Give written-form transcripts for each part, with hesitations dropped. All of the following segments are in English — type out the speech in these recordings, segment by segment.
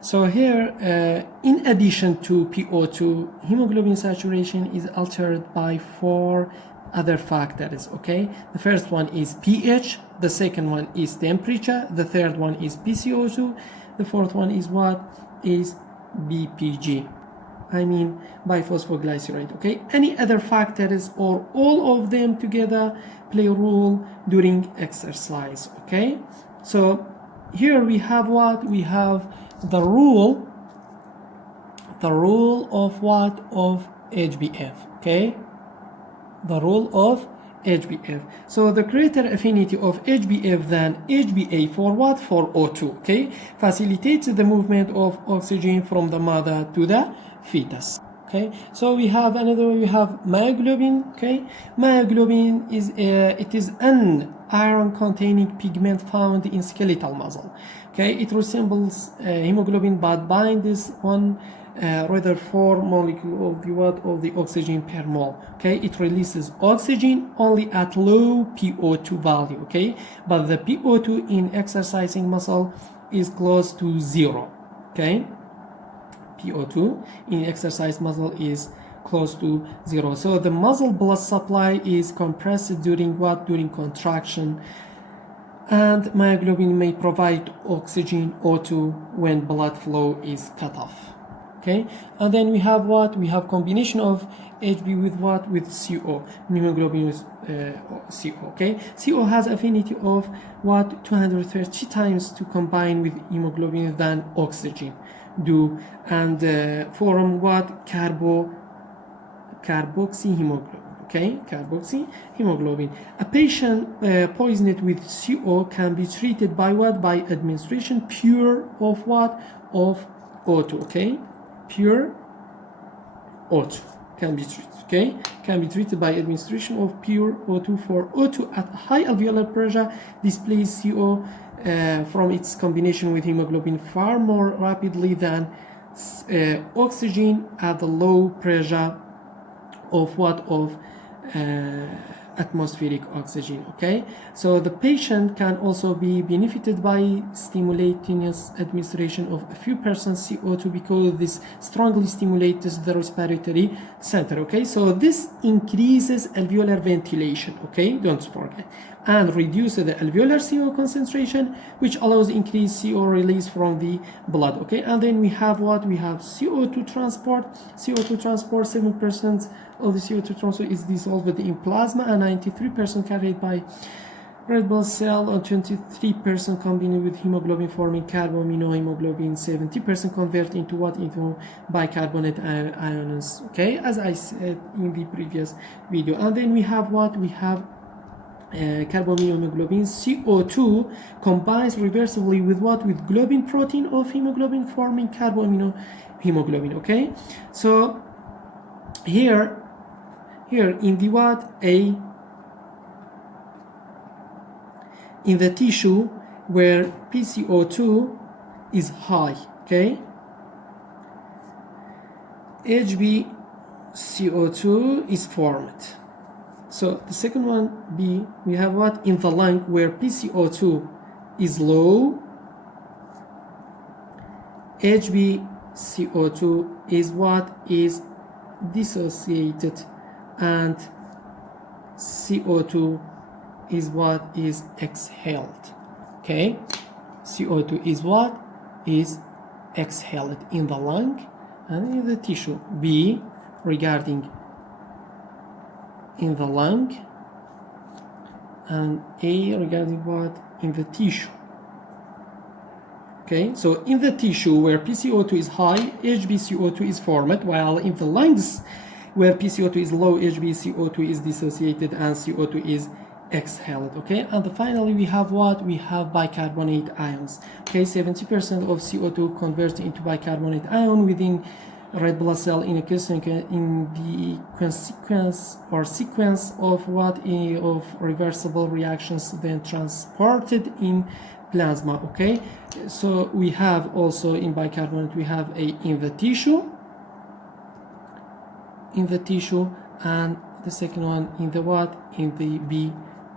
So here, in addition to PO2, hemoglobin saturation is altered by 4 other factors, okay? The first one is pH, the second one is temperature, the third one is PCO2, the fourth one is what? Is BPG. I mean biphosphoglycerate, okay? Any other factors or all of them together play a role during exercise, okay? So here we have what? We have the rule of what? Of HbF, okay? The rule of HbF. So the greater affinity of HbF than HbA for what? For O2, okay? Facilitates the movement of oxygen from the mother to the fetus. Okay, so we have another. We have myoglobin. Okay, myoglobin is it is an iron-containing pigment found in skeletal muscle. Okay, it resembles hemoglobin but binds one rather 4 molecule of the what? Of the oxygen per mole. Okay, it releases oxygen only at low PO2 value. Okay, but the PO2 in exercising muscle is close to 0. Okay. PO2 in exercise muscle is close to 0. So the muscle blood supply is compressed during what? During contraction, and myoglobin may provide oxygen O2 when blood flow is cut off. Okay, and then we have what? We have combination of Hb with what? With CO. Hemoglobin with CO. Okay, CO has affinity of what? 230 times to combine with hemoglobin than oxygen do, and form what? Carboxy hemoglobin. Okay, carboxy hemoglobin. A patient poisoned with CO can be treated by what? By administration pure of what? Of O2. Okay, pure O2 can be treated. Okay, can be treated by administration of pure O2. For O2 at high alveolar pressure displays CO from its combination with hemoglobin far more rapidly than oxygen at the low pressure of what? Of atmospheric oxygen. Okay, so the patient can also be benefited by simultaneous administration of a few percent CO2 because this strongly stimulates the respiratory center. Okay, so this increases alveolar ventilation. Okay, don't forget, and reduces the alveolar CO concentration, which allows increased CO release from the blood. Okay, and then we have what? We have CO2 transport. CO2 transport, 7% of the CO2 transport is dissolved in plasma, and 93% carried by red blood cell, and 23% combined with hemoglobin forming carbaminohemoglobin, 70% convert into what? Into bicarbonate ions. Okay, as I said in the previous video. And then we have what? We have carbaminohemoglobin. CO2 combines reversibly with what? With globin protein of hemoglobin forming carbaminohemoglobin. Okay, so here in the what? In the tissue where PCO2 is high, okay, HbCO2 is formed. So the second one, B, we have what? In the lung where PCO2 is low, HbCO2 is what? Is dissociated, and CO2 is what? Is exhaled. Okay, CO2 is what? Is exhaled in the lung and in the tissue. B, regarding in the lung, and A, regarding what? In the tissue. Okay, so in the tissue where PCO2 is high, HbCO2 is formed, while in the lungs where PCO2 is low, HbCO2 is dissociated and CO2 is exhaled. Okay, and finally we have what? We have bicarbonate ions. Okay, 70% of CO2 converts into bicarbonate ion within red blood cell in the sequence of what? Of reversible reactions, then transported in plasma. Okay, so we have also in bicarbonate, we have a in the tissue, and the second one in the what? In the B,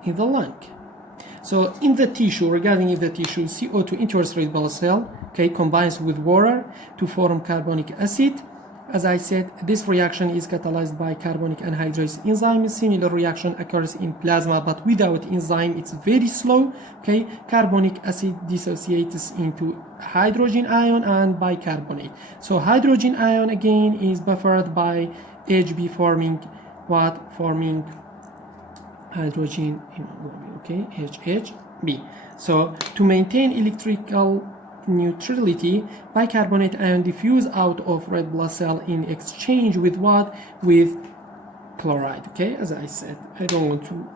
in the lung. So in the tissue, regarding in the tissue, CO2 enters red blood cell, okay, combines with water to form carbonic acid. As I said, this reaction is catalyzed by carbonic anhydrase enzyme. Similar reaction occurs in plasma, but without enzyme, it's very slow. Okay, carbonic acid dissociates into hydrogen ion and bicarbonate. So hydrogen ion again is buffered by Hb, forming what? Forming hydrogen hemoglobin. Okay, HHB. So to maintain electrical neutrality, bicarbonate ion diffuse out of red blood cell in exchange with what? With chloride. Okay, as I said, I don't want to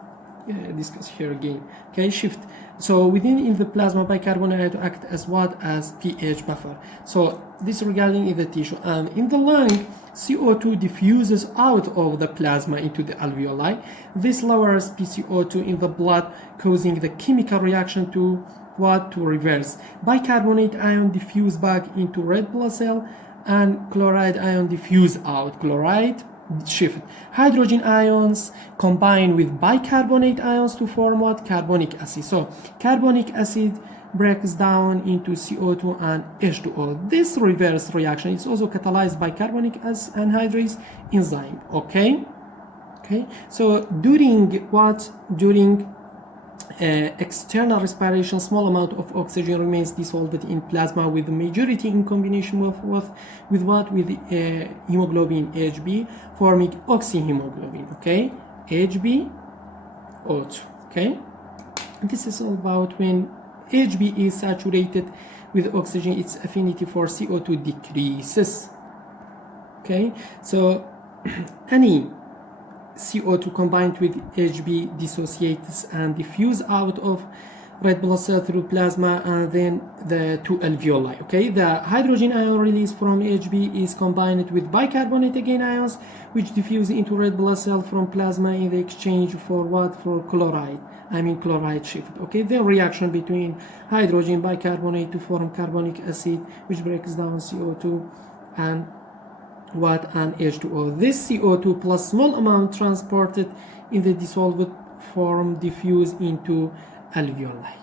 discuss here again. Okay, shift. So within the plasma, bicarbonate act as what? As pH buffer. So this regarding in the tissue, and in the lung, CO2 diffuses out of the plasma into the alveoli. This lowers PCO2 in the blood, causing the chemical reaction to what? To reverse. Bicarbonate ion diffuse back into red blood cell, and chloride ion diffuse out. Chloride shift. Hydrogen ions combine with bicarbonate ions to form what? Carbonic acid. So carbonic acid breaks down into CO2 and H2O. This reverse reaction is also catalyzed by carbonic anhydrase enzyme. Okay. So during what? During external respiration, small amount of oxygen remains dissolved in plasma, with the majority in combination with what? With hemoglobin Hb, forming oxyhemoglobin. Okay, HbO2. Okay, this is all about when Hb is saturated with oxygen, its affinity for CO2 decreases. Okay, so any CO2 combined with Hb dissociates and diffuse out of red blood cell through plasma and then the two alveoli. Okay, the hydrogen ion released from Hb is combined with bicarbonate again ions, which diffuse into red blood cell from plasma in the exchange for what? For chloride. Chloride shift. Okay, the reaction between hydrogen bicarbonate to form carbonic acid, which breaks down CO2 and what? And H2O. This CO2 plus small amount transported in the dissolved form diffuse into alveoli.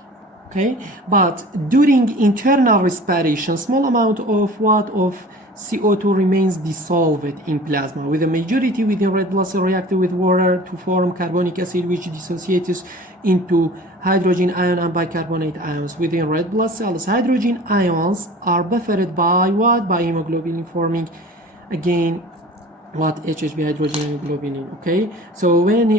Okay, but during internal respiration, small amount of what? Of CO2 remains dissolved in plasma, with a majority within red blood cell reacted with water to form carbonic acid, which dissociates into hydrogen ion and bicarbonate ions. Within red blood cells, hydrogen ions are buffered by what? By hemoglobin, forming again what? HHB, hydrogen hemoglobin. Okay, so when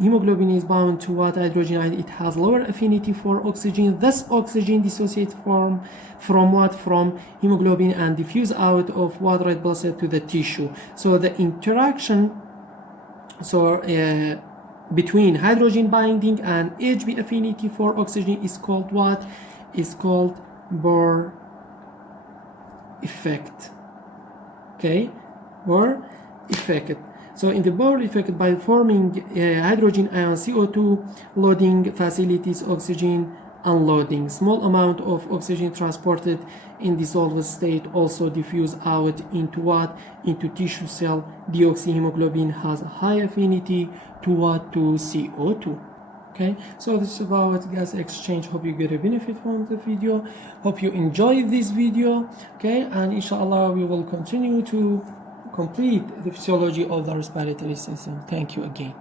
hemoglobin is bound to what? Hydrogen ion, it has lower affinity for oxygen. Thus oxygen dissociates from what? From hemoglobin and diffuse out of what? Red blood cell to the tissue. So the interaction between hydrogen binding and Hb affinity for oxygen is called what? Is called Bohr effect. Okay, Bohr effect. So in the Bohr effect, by forming hydrogen ion, CO2 loading facilitates oxygen unloading. Small amount of oxygen transported in dissolved state also diffuse out into what? Into tissue cell. Deoxyhemoglobin has a high affinity to what? To CO2. Okay, so this is about gas exchange. Hope you get a benefit from the video. Hope you enjoyed this video. Okay, and inshallah we will continue to complete the physiology of the respiratory system. Thank you again.